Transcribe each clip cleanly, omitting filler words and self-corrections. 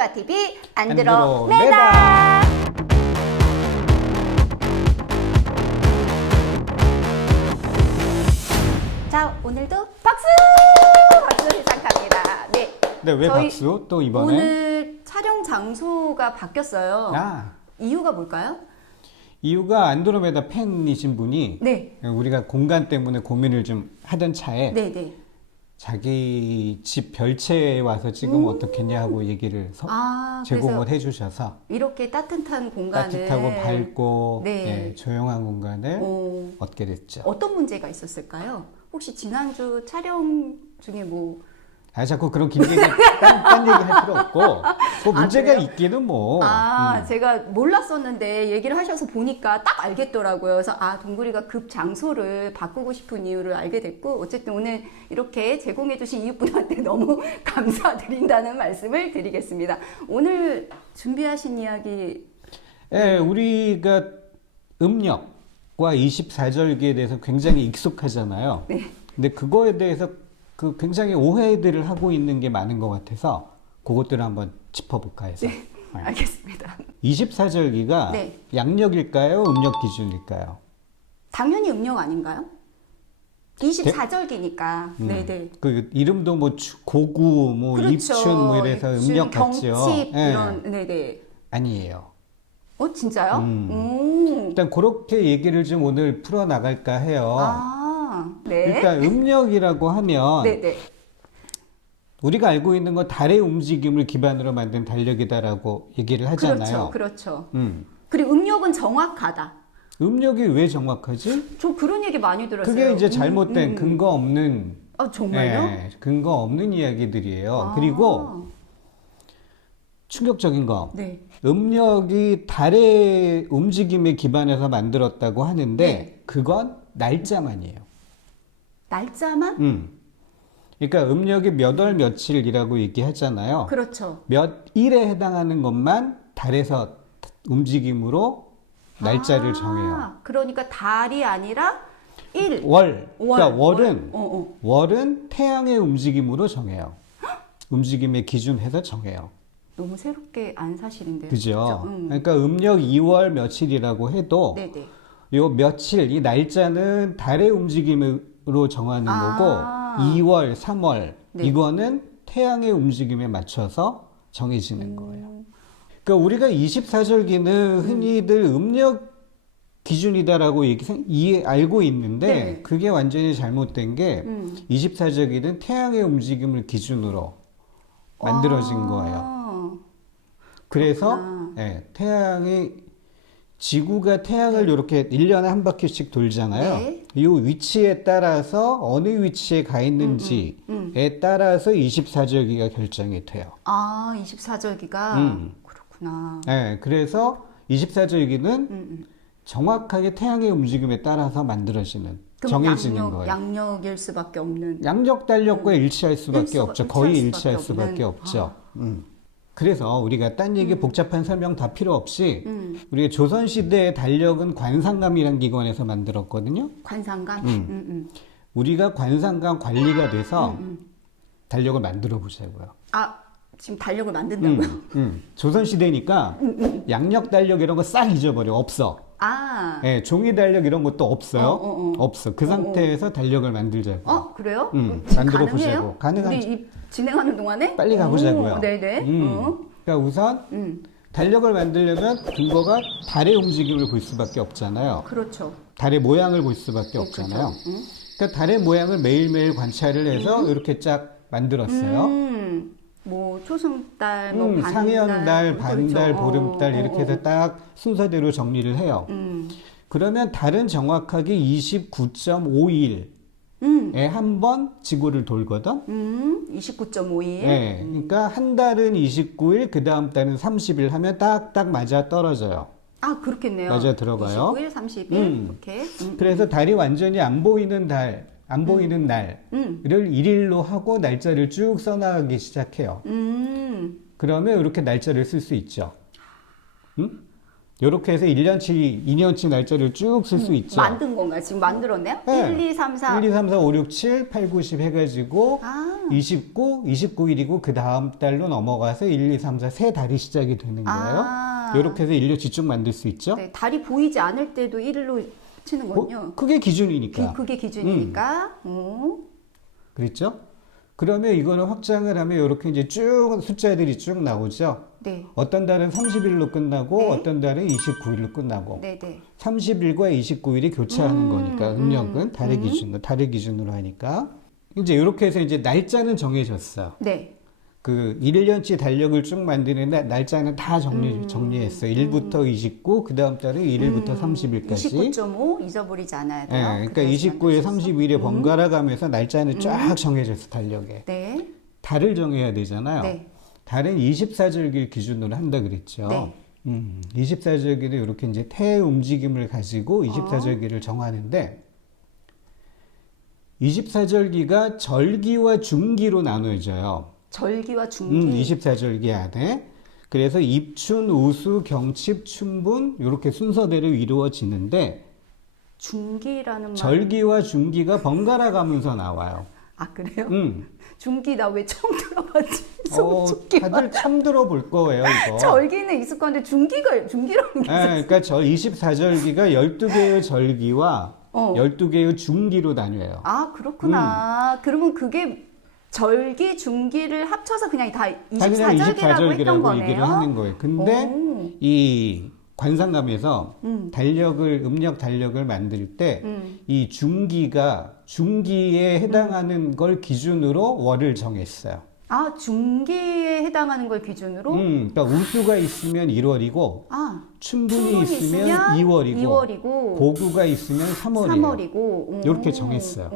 준비와 TV 안드로메다. 안드로메다. 자, 오늘도 박수! 박수를 시작합니다. 네. 네, 왜 저희 박수? 또 이번에? 오늘 촬영 장소가 바뀌었어요. 이유가 뭘까요? 이유가 안드로메다 팬이신 분이 네. 우리가 공간 때문에 고민을 좀 하던 차에 네, 네. 자기 집 별채에 와서 찍으면 어떻겠냐 하고 얘기를 제공을 그래서 해주셔서 이렇게 따뜻한 공간을 따뜻하고 밝고 네. 예, 조용한 공간을 얻게 됐죠. 어떤 문제가 있었을까요? 혹시 지난주 촬영 중에 뭐 자꾸 그런 긴 얘기, 딴 얘기 할 필요 없고, 뭐 문제가 그래요? 있기는 뭐. 제가 몰랐었는데 얘기를 하셔서 보니까 딱 알겠더라고요. 그래서 동구리가 급 장소를 바꾸고 싶은 이유를 알게 됐고, 어쨌든 오늘 이렇게 제공해주신 이웃분한테 너무 감사드린다는 말씀을 드리겠습니다. 오늘 준비하신 이야기. 예, 우리가 음력과 24절기에 대해서 굉장히 익숙하잖아요. 네. 근데 그거에 대해서 굉장히 오해들을 하고 있는 게 많은 것 같아서 그것들을 한번 짚어볼까 해서. 네, 알겠습니다. 24절기가 네. 양력일까요? 음력 기준일까요? 당연히 음력 아닌가요? 24절기니까. 네네. 그 이름도 뭐 고구, 뭐 그렇죠. 입춘 뭐 이래서 입춘, 음력 같죠. 경칩 예. 이런. 네네. 아니에요. 진짜요? 일단 그렇게 얘기를 좀 오늘 풀어 나갈까 해요. 네. 일단 음력이라고 하면 네네. 우리가 알고 있는 건 달의 움직임을 기반으로 만든 달력이다라고 얘기를 하잖아요. 그렇죠. 그리고 음력은 정확하다. 음력이 왜 정확하지? 저 그런 얘기 많이 들었어요. 그게 이제 잘못된 근거 없는 정말요? 근거 없는 이야기들이에요. 그리고 충격적인 거. 네. 음력이 달의 움직임에 기반해서 만들었다고 하는데 네. 그건 날짜만이에요. 날짜만? 그러니까 음력이 몇 월 며칠이라고 얘기하잖아요. 그렇죠. 몇 일에 해당하는 것만 달에서 움직임으로 날짜를 정해요. 그러니까 달이 아니라 일. 그러니까 월은 월. 월은 태양의 움직임으로 정해요. 움직임의 기준해서 정해요. 너무 새롭게 안 사실인데요. 그죠? 그러니까 음력 2월 며칠이라고 해도 네네. 요 며칠, 이 날짜는 달의 움직임으로 정하는 거고 2월, 3월 네. 이거는 태양의 움직임에 맞춰서 정해지는 거예요. 그러니까 우리가 24절기는 흔히들 음력 기준이다라고 알고 있는데 네. 그게 완전히 잘못된 게 24절기는 태양의 움직임을 기준으로 만들어진 거예요. 그래서 지구가 태양을 이렇게 1년에 한 바퀴씩 돌잖아요. 네. 이 위치에 따라서 어느 위치에 가 있는지에 따라서 24절기가 결정이 돼요. 24절기가 그렇구나. 네, 그래서 24절기는 정확하게 태양의 움직임에 따라서 만들어지는, 정해지는 거예요. 양력일 수밖에 없는. 양력, 달력과 일치할 수밖에 없죠. 거의 일치할 수밖에 없는. 없죠. 그래서 우리가 딴 얘기 복잡한 설명 다 필요 없이 우리가 조선시대의 달력은 관상감이라는 기관에서 만들었거든요. 관상감? 우리가 관상감 관리가 돼서 달력을 만들어 보자고요. 지금 달력을 만든다고요? 조선시대니까 양력 달력 이런 거 싹 잊어버려. 없어. 예, 종이 달력 이런 것도 없어요. 없어. 그 상태에서 달력을 만들자고요. 그래요? 만들어 보자고. 가능하죠. 우리 이 진행하는 동안에? 빨리 가보자고요. 네네. 그러니까 우선 달력을 만들려면 근거가 달의 움직임을 볼 수밖에 없잖아요. 그렇죠. 달의 모양을 볼 수밖에 없잖아요. 그러니까 달의 모양을 매일매일 관찰을 해서 이렇게 쫙 만들었어요. 뭐 초승달, 뭐 반달, 상현달, 반달, 그렇죠. 보름달 이렇게 해서 딱 순서대로 정리를 해요. 그러면 달은 정확하게 29.5일에 한 번 지구를 돌거든. 29.5일. 네, 그러니까 한 달은 29일, 그 다음 달은 30일 하면 딱딱 맞아 떨어져요. 그렇겠네요. 맞아 들어가요. 29일, 30일 이렇게. 그래서 달이 완전히 안 보이는 날을 일일로 하고 날짜를 쭉 써나가기 시작해요. 그러면 이렇게 날짜를 쓸 수 있죠. 이렇게 해서 1년치, 2년치 날짜를 쭉 쓸 수 있죠. 만든 건가요? 지금 만들었네요? 네. 1, 2, 3, 4. 1, 2, 3, 4, 5, 6, 7, 8, 9, 10 해가지고 아. 29, 29일이고 그 다음 달로 넘어가서 1, 2, 3, 4 세 달이 시작이 되는 거예요. 아. 이렇게 해서 1년치 쭉 만들 수 있죠. 네, 달이 보이지 않을 때도 1일로 치는군요. 그게 기준이니까. 그게 기준이니까. 그랬죠? 그러면 이거는 확장을 하면 이렇게 이제 쭉 숫자들이 쭉 나오죠. 네. 어떤 달은 30일로 끝나고 네. 어떤 달은 29일로 끝나고 네, 네. 30일과 29일이 교차하는 거니까 음력은 달의 기준으로 하니까 이제 이렇게 해서 이제 날짜는 정해졌어. 네. 그 1년치 달력을 쭉 만드는데 날짜는 다 정리했어. 1부터 29, 그 다음 달은 1일부터 30일까지. 29.5 잊어버리지 않아야 돼요. 네, 그러니까 29일, 30일에 번갈아 가면서 날짜는 음. 쫙 정해졌어, 달력에. 네. 달을 정해야 되잖아요. 네. 달은 24절기를 기준으로 한다 그랬죠. 네. 24절기는 이렇게 이제 태 움직임을 가지고 24절기를 정하는데 24절기가 절기와 중기로 나눠져요. 절기와 중기. 24절기 안에. 그래서 입춘, 우수, 경칩, 춘분 이렇게 순서대로 이루어지는데 중기라는 말. 절기와 중기가 번갈아 가면서 나와요. 아, 그래요? 음. 중기 나 왜 처음 들어봤지? 다들 처음 들어볼 거예요, 이거. 절기는 익숙한데 중기라는 게 그러니까 24절기가 12개의 절기와 12개의 중기로 나뉘어요. 아, 그렇구나. 그러면 그게 절기, 중기를 합쳐서 그냥 다 24절기라고 했던 거네요. 얘기를 하는 거예요. 근데 오. 이 관상감에서 음력 달력을 만들 때 이 중기에 해당하는 걸 기준으로 월을 정했어요. 아, 중기에 해당하는 걸 기준으로? 그러니까 우수가 있으면 1월이고 아, 춘분이 있으면 2월이고 고구가 있으면 3월이에요. 이렇게 정했어요.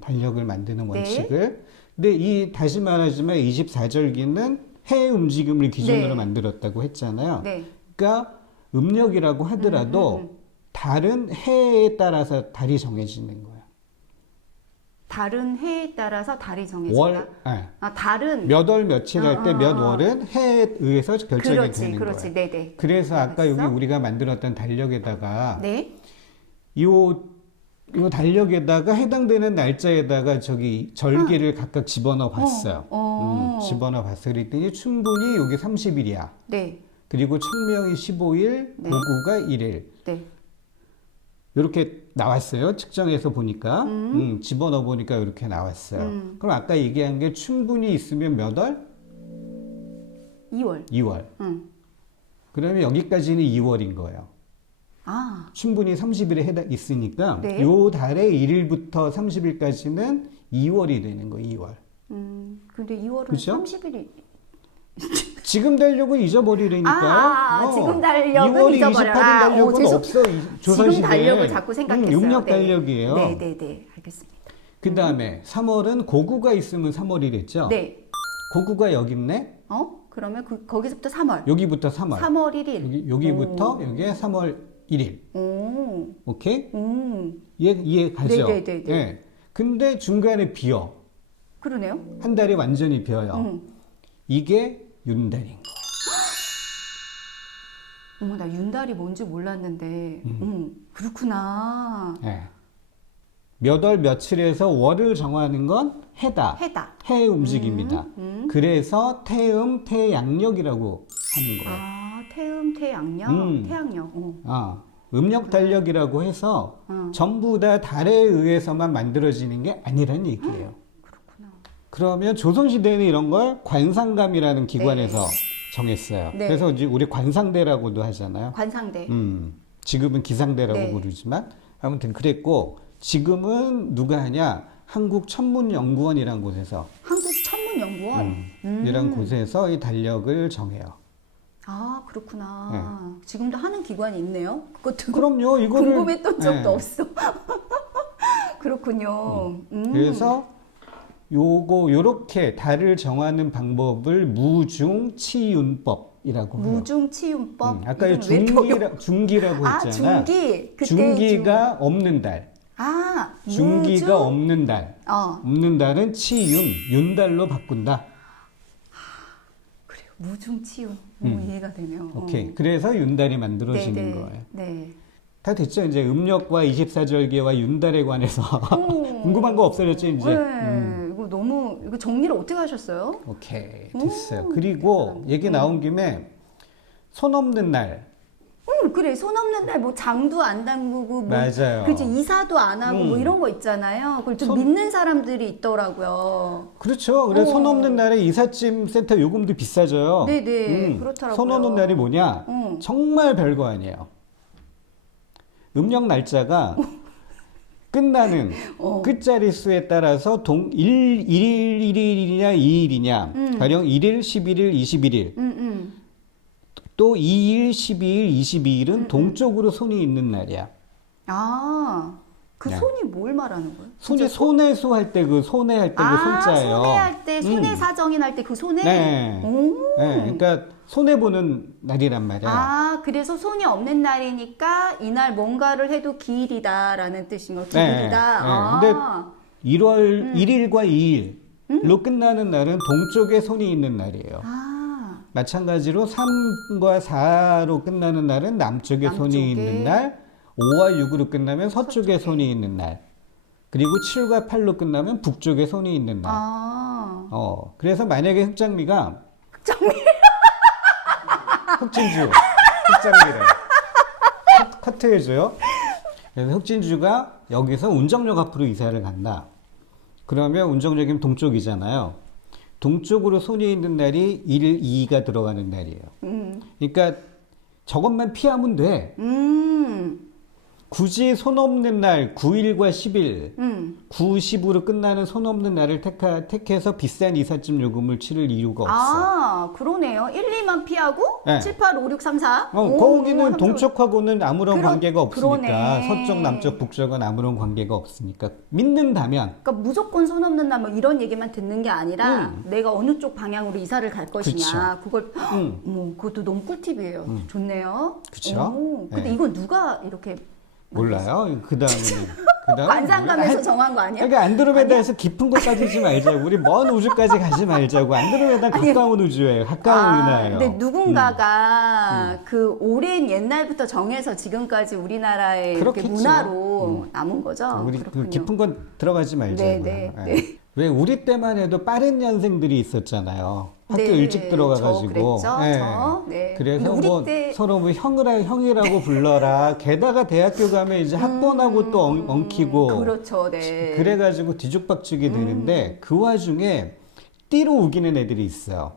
달력을 만드는 원칙을. 근데 다시 말하지만 24절기는 해 움직임을 기준으로 네. 만들었다고 했잖아요. 네. 그러니까 음력이라고 하더라도 다른 해에 따라서 달이 정해지는 거예요. 다른 해에 따라서 달이 정해진다. 월, 아, 다른 몇 월 며칠 할 때 몇 월은 해에 의해서 결정이 되는 그렇지, 거예요. 네네. 그래서 아까 알겠어? 여기 우리가 만들었던 달력에다가 네. 요 달력에다가 해당되는 날짜에다가 저기 절기를 각각 집어넣어 봤어요. 집어넣어 봤어. 그랬더니 춘분이 여기 30일이야. 네. 그리고 청명이 15일, 네. 고구가 1일. 네. 이렇게 나왔어요. 측정해서 보니까. 집어넣어 보니까 이렇게 나왔어요. 그럼 아까 얘기한 게 춘분이 있으면 몇 월? 2월. 2월. 그러면 여기까지는 2월인 거예요. 아, 춘분이 30일에 있으니까 네. 요 달의 1일부터 30일까지는 2월이 되는 거예요. 2월. 근데 2월은 그쵸? 30일이. 지금 달력은 잊어버리라니까요. 지금 달력은 2월 잊어버려라. 28일 달력은 없어. 조선시대에. 지금 달력을 자꾸 생각했어요. 음력 네. 달력이에요. 네, 알겠습니다. 그 다음에 3월은 고구가 있으면 3월이랬죠. 네. 고구가 여기 있네. 그러면 거기서부터 3월. 여기부터 3월. 3월 1일. 여기부터 여기에 3월 1일. 오. 오케이? 오. 이해 가죠? 네네네. 네. 근데 중간에 비어. 그러네요. 한 달이 완전히 비어요. 이게 윤달인 거예요. 어머, 나 윤달이 뭔지 몰랐는데. 그렇구나. 네. 몇 월 며칠에서 월을 정하는 건 해다. 해다. 해 움직입니다. 그래서 태음, 태양력이라고 하는 거예요. 아, 태음, 태양력. 태양력. 음력 달력이라고 해서 전부 다 달에 의해서만 만들어지는 게 아니라는 얘기예요. 그렇구나. 그러면 조선시대에는 이런 걸 관상감이라는 기관에서 정했어요. 네. 그래서 이제 우리 관상대라고도 하잖아요. 관상대. 지금은 기상대라고 네. 부르지만 아무튼 그랬고 지금은 누가 하냐? 한국천문연구원이라는 곳에서 한국천문연구원. 이런 곳에서 이 달력을 정해요. 아, 그렇구나. 지금도 하는 기관이 있네요. 그것도 그럼요. 이거를 궁금했던 적도 네. 없어. 그렇군요. 그래서 요렇게 달을 정하는 방법을 무중치윤법이라고 해요. 무중치윤법. 아까 이건 왜 이렇게 중기라고 아, 했잖아. 중기. 그때 중기가 없는 달. 중기가 없는 달. 없는 달은 치윤, 윤달로 바꾼다. 그래요. 무중치유. 너무 이해가 되네요. 오케이. 그래서 윤달이 만들어지는 거예요. 네. 다 됐죠? 이제 음력과 24절기와 윤달에 관해서 궁금한 거 없어졌죠, 이제? 네. 이거 너무 이거 정리를 어떻게 하셨어요? 오케이. 됐어요. 그리고 얘기 나온 김에 손 없는 날. 그래. 손 없는 날 뭐 장도 안 담그고 뭐 맞아요. 그치 이사도 안 하고 뭐 이런 거 있잖아요. 그걸 좀 믿는 사람들이 있더라고요. 그렇죠. 그래서 손 없는 날에 이삿짐 센터 요금도 비싸져요. 네네. 그렇더라고요. 손 없는 날이 뭐냐? 정말 별거 아니에요. 음력 날짜가 끝나는 끝자리 수에 따라서 1일이냐 2일이냐 가령 1일, 11일, 21일 또 2일, 12일, 22일은 동쪽으로 손이 있는 날이야. 아, 그 네. 손이 뭘 말하는 거예요? 손이 손해수 할 때 그 손해 할 때 그 손자예요. 손해할 때 손해 사정인 할 때 그 손해? 네. 네. 그러니까 손해 보는 날이란 말이야. 아, 그래서 손이 없는 날이니까 이날 뭔가를 해도 기일이다라는 뜻인 거. 기일이다. 아. 근데 1월 1일과 2일로 끝나는 날은 동쪽에 손이 있는 날이에요. 마찬가지로 3과 4로 끝나는 날은 남쪽에 손이 있는 날, 5와 6으로 끝나면 서쪽에 손이 있는 날, 그리고 7과 8로 끝나면 북쪽에 손이 있는 날. 그래서 만약에 흑장미가 흑진주, 흑장미래. 커트해줘요. 그래서 흑진주가 여기서 운정역 앞으로 이사를 간다. 그러면 운정역이면 동쪽이잖아요. 동쪽으로 손이 있는 날이 1, 2가 들어가는 날이에요. 그러니까 저것만 피하면 돼. 굳이 손 없는 날 9일과 10일, 9, 10으로 끝나는 손 없는 날을 택해서 비싼 이삿짐 요금을 치를 이유가 없어. 아, 그러네요. 1, 2만 피하고 네. 7, 8, 5, 6, 3, 4. 거기는 동쪽하고는 아무런 관계가 없으니까. 그러네. 서쪽, 남쪽, 북쪽은 아무런 관계가 없으니까. 믿는다면. 그러니까 무조건 손 없는 날 뭐 이런 얘기만 듣는 게 아니라 내가 어느 쪽 방향으로 이사를 갈 것이냐. 그걸 그것도 너무 꿀팁이에요. 좋네요. 그쵸? 근데 네. 이거 누가 이렇게 몰라요. 그 다음에는. 관상감에서 정한 거 아니야? 그러니까 안드로메다에서 깊은 곳 따지지 말자고. 우리 먼 우주까지 가지 말자고. 안드로메다 가까운 우주예요. 가까운 은하예요. 근데 누군가가 그 오랜 옛날부터 정해서 지금까지 우리나라의 이렇게 그렇겠죠. 문화로 남은 거죠. 우리 그렇군요. 그 깊은 건 들어가지 말자고요. 네. 왜 우리 때만 해도 빠른 년생들이 있었잖아요. 학교 네, 일찍 들어가가지고. 그랬죠. 네. 그래서 우리 뭐 때- 서로 뭐 형이라고 불러라. 게다가 대학교 가면 이제 학번하고 또 엉키고. 그렇죠. 네. 그래가지고 뒤죽박죽이 되는데 그 와중에 띠로 우기는 애들이 있어요.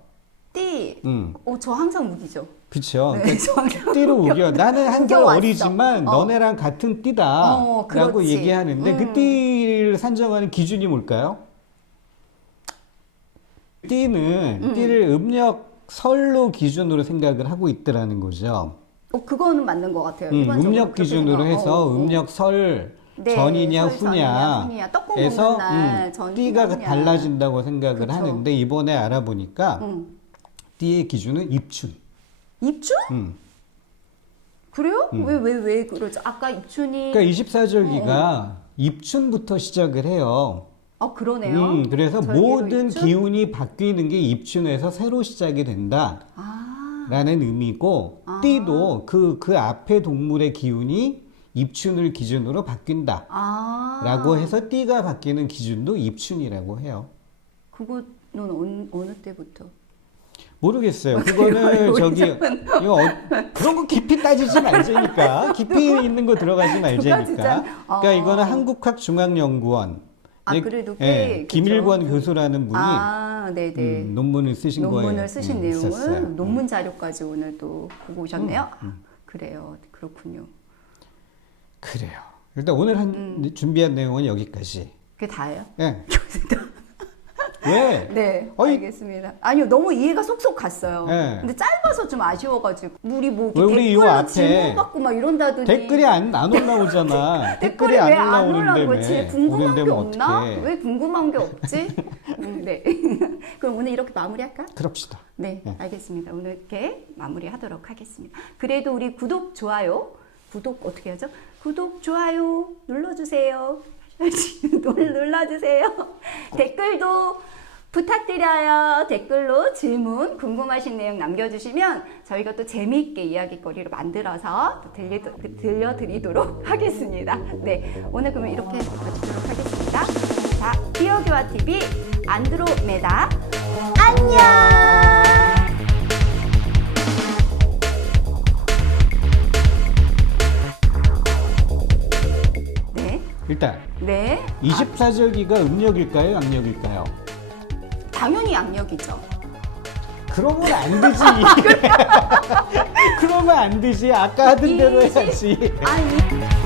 띠. 음. 저 항상 우기죠. 그쵸. 네, 그러니까 띠로 우겨. 나는 한 살 우겨왔어. 어리지만 너네랑 같은 띠다. 라고 그렇지. 얘기하는데 그 띠를 산정하는 기준이 뭘까요? 띠는 띠를 음력 설로 기준으로 생각을 하고 있더라는 거죠. 그거는 맞는 것 같아요. 일반적으로 음력 그렇게 기준으로 생각- 해서 음력 설 네, 전이냐 설 후냐, 떡국 후냐에서 먹는 날 전 띠가 후냐. 달라진다고 생각을 그쵸. 하는데 이번에 알아보니까 띠의 기준은 입춘. 입춘? 음. 그래요? 왜 그러죠? 아까 입춘이 그러니까 24절기가 입춘부터 시작을 해요. 그러네요. 그래서 절기로 모든 입춘? 기운이 바뀌는 게 입춘에서 새로 시작이 된다. 라는 의미고, 띠도 그 앞에 동물의 기운이 입춘을 기준으로 바뀐다. 라고 해서 띠가 바뀌는 기준도 입춘이라고 해요. 그거는 어느 때부터? 모르겠어요. 그거는 그런 거 깊이 따지지 말자니까. 깊이 있는 거 들어가지 말자니까. 진짜? 그러니까 이거는 한국학중앙연구원. 그래도 꽤 김일권 교수라는 분이 네네. 논문을 쓰신 거예요. 논문을 쓰신 내용을 있었어요. 논문 자료까지 오늘 또 보고 오셨네요. 그래요. 그렇군요. 그래요. 일단 오늘 준비한 내용은 여기까지. 그게 다예요? 예. 왜? 네, 어이. 알겠습니다. 아니요, 너무 이해가 쏙쏙 갔어요. 네. 근데 짧아서 좀 아쉬워가지고 우리 뭐 왜 우리 이거 댓글로 앞에 질문 받고 막 이런다더니 댓글이 안 올라오잖아. 댓글이 왜 안 올라오는 올라오는데 거지? 궁금한 게 오는데면 없나? 어떡해. 왜 궁금한 게 없지? 네. 그럼 오늘 이렇게 마무리할까? 그럽시다. 네, 알겠습니다. 오늘 이렇게 마무리하도록 하겠습니다. 그래도 우리 구독, 좋아요, 구독 어떻게 하죠? 구독, 좋아요 눌러주세요. 눌러주세요. 댓글도 부탁드려요. 댓글로 질문, 궁금하신 내용 남겨주시면 저희가 또 재미있게 이야기거리를 만들어서 또 들려드리도록 하겠습니다. 네, 오늘 그러면 이렇게 마치도록 하겠습니다. 자, 기어교화TV 안드로메다 안녕! 일단 네. 24절기가 음력일까요? 양력일까요? 당연히 양력이죠. 그러면 안 되지. 그러면 안 되지. 아까 하던 대로 해야지. 아니.